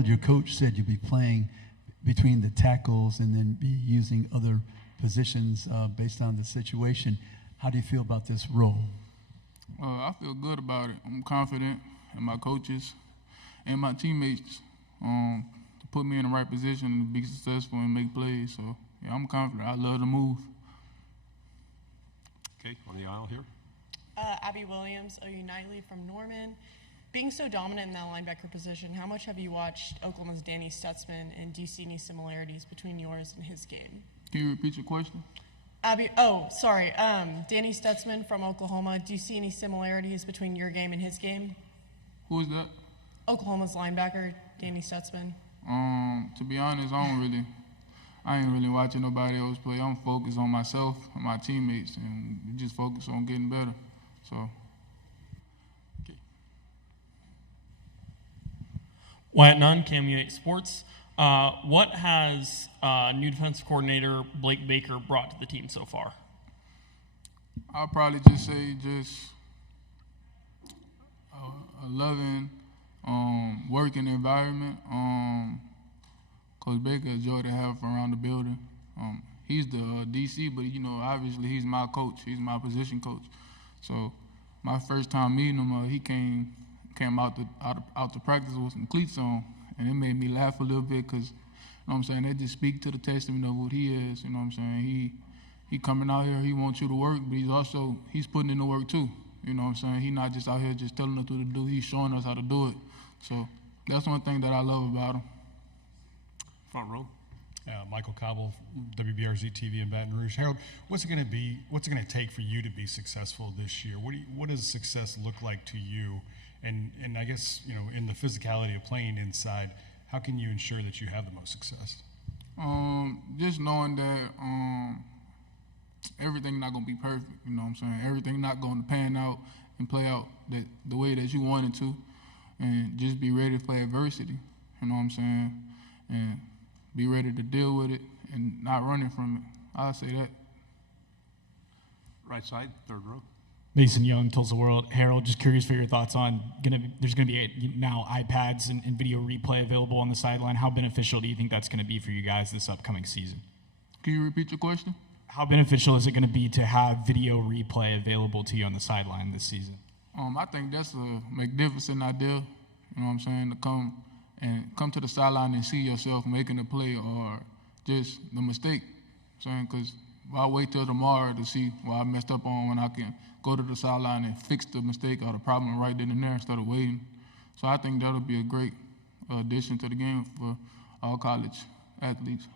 Harold, your coach said you'll be playing between the tackles and then be using other positions based on the situation. How do you feel about this role? I feel good about it. I'm confident in my coaches and my teammates to put me in the right position to be successful and make plays. So, yeah, I'm confident. I love to move. Okay, on the aisle here. Abby Williams, OU Knightley from Norman. Being so dominant in that linebacker position, how much have you watched Oklahoma's Danny Stutzman, and do you see any similarities between yours and his game? Can you repeat your question? Danny Stutzman from Oklahoma. Do you see any similarities between your game and his game? Who is that? Oklahoma's linebacker, Danny Stutzman. To be honest, I ain't really watching nobody else play. I'm focused on myself and my teammates, and we just focus on getting better. So. Okay. Wyatt Nunn, Cameo 8 Sports. What has new defensive coordinator Blake Baker brought to the team so far? I'll probably just say a loving, working environment. Coach Baker, a joy to have around the building. He's the DC, but obviously he's my coach. He's my position coach. So my first time meeting him, he came out to practice with some cleats on, and it made me laugh a little bit because, they just speak to the testament of what he is. He coming out here, he wants you to work, but he's putting in the work too. He's not just out here just telling us what to do. He's showing us how to do it. So that's one thing that I love about him. Front row. Michael Cobble, WBRZ TV in Baton Rouge. Harold, what's it going to take for you to be successful this year? What does success look like to you? And I guess, in the physicality of playing inside, how can you ensure that you have the most success? Just knowing that everything not going to be perfect, Everything not going to pan out and play out the way that you want it to. And just be ready for adversity, And be ready to deal with it and not running from it. I'll say that. Right side, third row. Mason Young, Tulsa World. Harold, just curious for your thoughts on there's going to be now iPads and video replay available on the sideline. How beneficial do you think that's going to be for you guys this upcoming season? Can you repeat your question? How beneficial is it going to be to have video replay available to you on the sideline this season? I think that's a magnificent idea, to come to the sideline and see yourself making a play or just the mistake, because I'll wait till tomorrow to see what I messed up on when I can go to the sideline and fix the mistake or the problem right then and there instead of waiting. So I think that'll be a great addition to the game for all college athletes.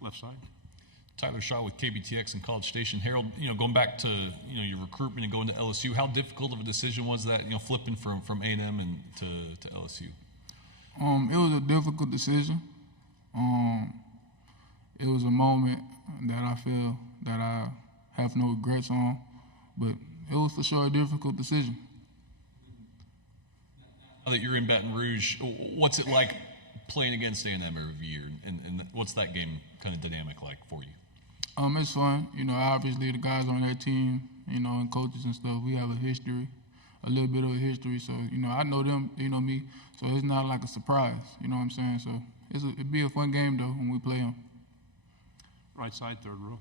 Left side. Tyler Shaw with KBTX and College Station. Harold, going back to your recruitment and going to LSU, how difficult of a decision was that? Flipping from A&M and to LSU. It was a difficult decision. It was a moment that I feel that I have no regrets on, but it was for sure a difficult decision. Now that you're in Baton Rouge, what's it like playing against A&M every year, and what's that game kind of dynamic like for you? It's fun. Obviously the guys on that team, and coaches and stuff, we have a little bit of a history. So, I know them, they know me. So it's not like a surprise, So it'd be a fun game, though, when we play them. Right side, third row.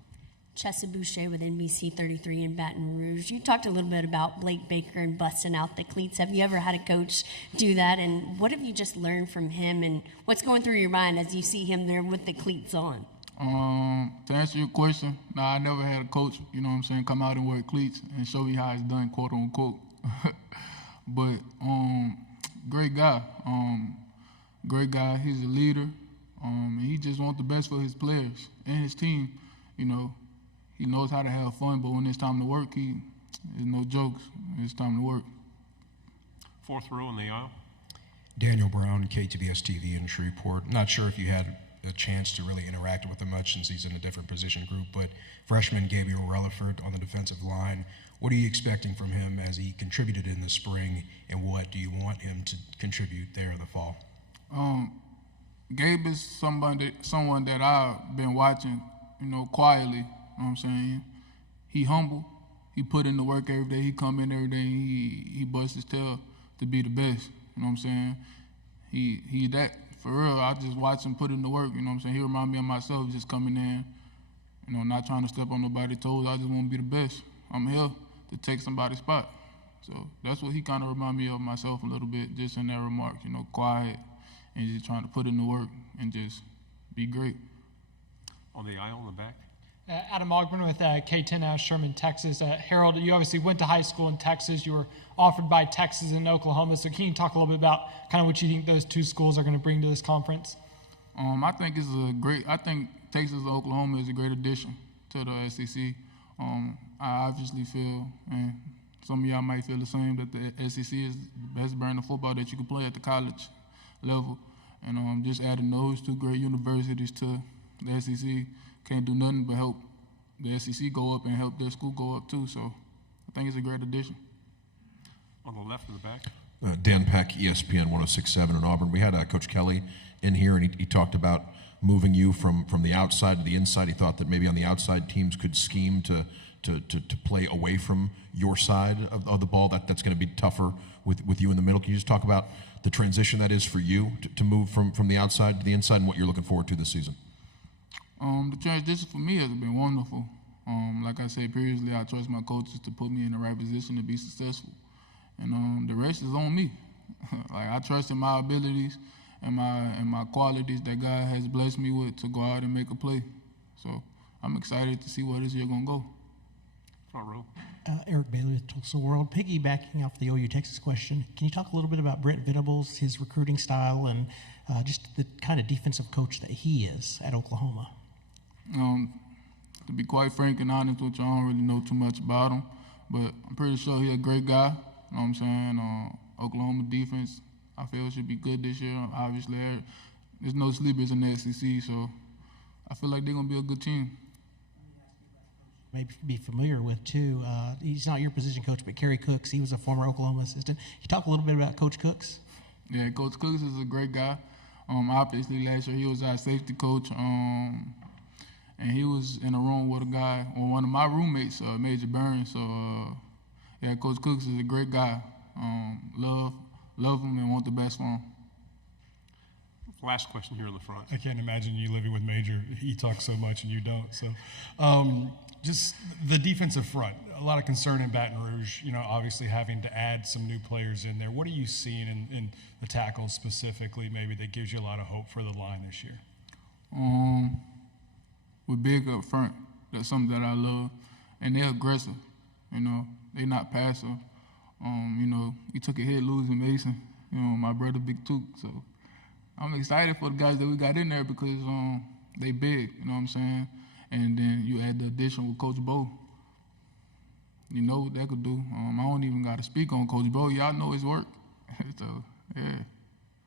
Chessa Boucher with NBC 33 in Baton Rouge. You talked a little bit about Blake Baker and busting out the cleats. Have you ever had a coach do that? And what have you just learned from him? And what's going through your mind as you see him there with the cleats on? To answer your question, no, I never had a coach, come out and wear cleats and show me how it's done, quote unquote. But great guy. He's a leader. And he just wants the best for his players and his team. He knows how to have fun, but when it's time to work, there's no jokes. It's time to work. Fourth row in the aisle. Daniel Brown, KTBS TV in Shreveport. Not sure if you had a chance to really interact with him much since he's in a different position group, but freshman Gabriel Relaford on the defensive line, what are you expecting from him as he contributed in the spring, and what do you want him to contribute there in the fall? Gabe is someone that I've been watching, quietly. He humble. He put in the work every day. He come in every day. He busts his tail to be the best. he that for real. I just watch him put in the work. You know what I'm saying? He remind me of myself, just coming in, you know, not trying to step on nobody's toes. I just want to be the best. I'm here to take somebody's spot. So that's what he kind of remind me of myself a little bit, just in that remark. You know, quiet and just trying to put in the work and just be great. On the aisle in the back? Adam Ogburn with K10 out of Sherman, Texas. Harold, you obviously went to high school in Texas. You were offered by Texas and Oklahoma. So can you talk a little bit about kind of what you think those two schools are going to bring to this conference? I think I think Texas and Oklahoma is a great addition to the SEC. I obviously feel, and some of y'all might feel the same, that the SEC is the best brand of football that you can play at the college level. And just adding those two great universities to the SEC can't do nothing but help the SEC go up and help their school go up too. So I think it's a great addition. On the left in the back? Dan Peck, ESPN 106.7 in Auburn. We had Coach Kelly in here, and he talked about moving you from the outside to the inside. He thought that maybe on the outside teams could scheme to play away from your side of the ball. That's going to be tougher with you in the middle. Can you just talk about the transition that is for you to move from the outside to the inside and what you're looking forward to this season? The transition for me has been wonderful. Like I said previously, I trust my coaches to put me in the right position to be successful. And the rest is on me. Like, I trust in my abilities and my qualities that God has blessed me with to go out and make a play. So I'm excited to see where this year gonna go. Front row. Eric Bailey with Tulsa World. Piggybacking off the OU Texas question, can you talk a little bit about Brent Venables, his recruiting style, and just the kind of defensive coach that he is at Oklahoma? To be quite frank and honest with you, I don't really know too much about him, but I'm pretty sure he's a great guy. You know what I'm saying? Oklahoma defense, I feel should be good this year. Obviously, there's no sleepers in the SEC, so I feel like they're going to be a good team. Maybe be familiar with, too. He's not your position coach, but Kerry Cooks. He was a former Oklahoma assistant. Can you talk a little bit about Coach Cooks? Yeah, Coach Cooks is a great guy. Obviously, last year he was our safety coach, and he was in a room with a guy, or one of my roommates, Major Burns. So, yeah, Coach Cooks is a great guy. Love him and want the best for him. Last question here in the front. I can't imagine you living with Major. He talks so much and you don't. So, just the defensive front, a lot of concern in Baton Rouge, you know, obviously having to add some new players in there. What are you seeing in the tackles specifically, maybe, that gives you a lot of hope for the line this year? We're big up front. That's something that I love. And they're aggressive, you know. They're not passive. You know, we took a hit losing Mason, you know, my brother Big Took. So I'm excited for the guys that we got in there because they big, you know what I'm saying? And then you add the addition with Coach Bo. You know what that could do. I don't even got to speak on Coach Bo. Y'all know his work. So, yeah.